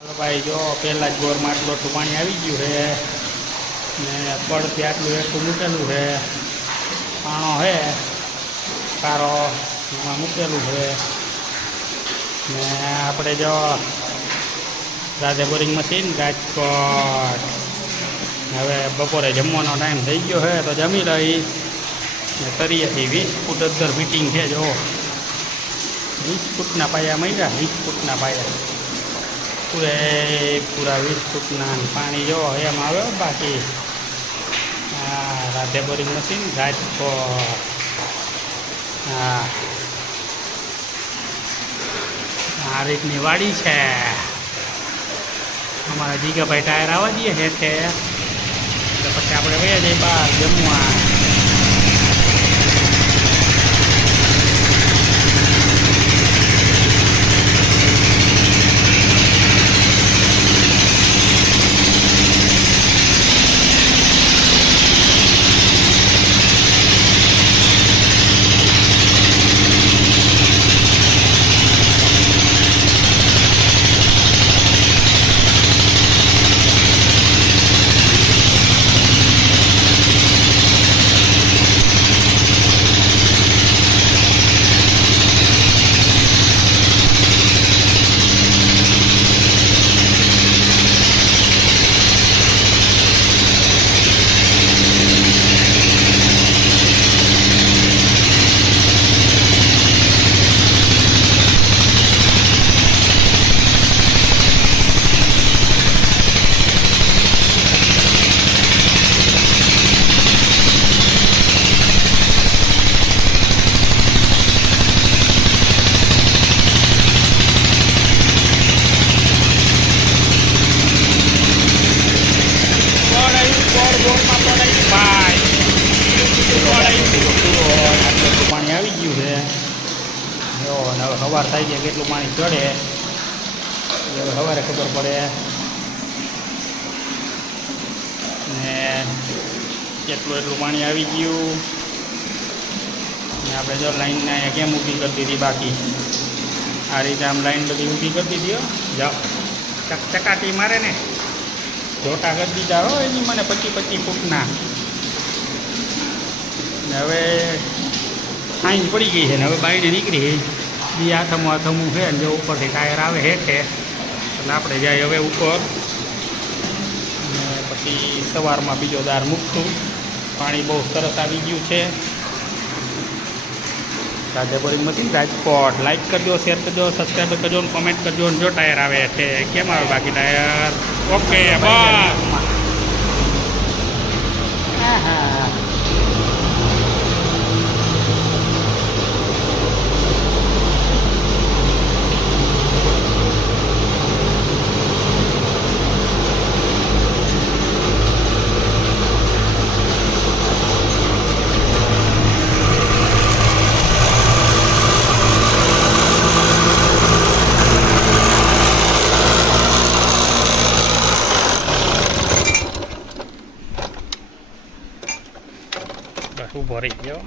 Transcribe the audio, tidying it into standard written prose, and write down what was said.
હાલો ભાઈ, જો પહેલાં જ બોરમાં આટલું આટલું પાણી આવી ગયું છે ને પડથી આટલું એટલું મૂકેલું છે. પાણો છે કારો એમાં મૂકેલું છે ને આપણે જો રાધે બોરિંગ મશીન રાજકોટ. હવે બપોરે જમવાનો ટાઈમ થઈ ગયો છે તો જમી લઈ ને તરીએથી 20 ફૂટ અંદર ફિટિંગ છે. જો 20 ફૂટના પાયા મળ્યા, 20 ફૂટના પાયા પૂરા 20 ફૂટના. પાણી જો એમ આવે બાકી. હા, રાધે બોરિંગ મશીન રાજકોટ. હા, આ રીતની વાડી છે. અમારા જીગાભાઈ ટાયર આવવા દઈએ હેઠે તો પછી આપણે વયા જઈએ બહાર જમવા. પાણી આવી ગયું છે જો. હવે સવાર થાય છે કેટલું પાણી ચડે હવે સવારે ખબર પડે ને કેટલું એટલું પાણી આવી ગયું ને આપણે જો લાઈનને અહીંયા કેમ ઊભી કરી દીધી બાકી આ રીતે આમ લાઈન બધી ઊભી કરી દીધી. જાઓ ચકાટી મારે ને જોટા કરી દીધા હો એની મને 25 ફૂટના. ને હવે સાંજ પડી ગઈ છે ને હવે બાઈને નીકળી બી આથમું છે ને જો ઉપરથી ટાયર આવે હેઠે એટલે આપણે જાય હવે ઉપર ને પછી સવારમાં બીજો દાર મૂકશું. પાણી બહુ સરસ આવી ગયું છે. Radhe boring machine Rajkot. Like કરજો, શેર કરજો, સબસ્ક્રાઈબ કરજો ને કોમેન્ટ કરજો ને જો ટાયર આવે છે કેમ આવે બાકી ટાયર. ઓકે બસ. હા હા, બસ ઊભો રહી ગયો.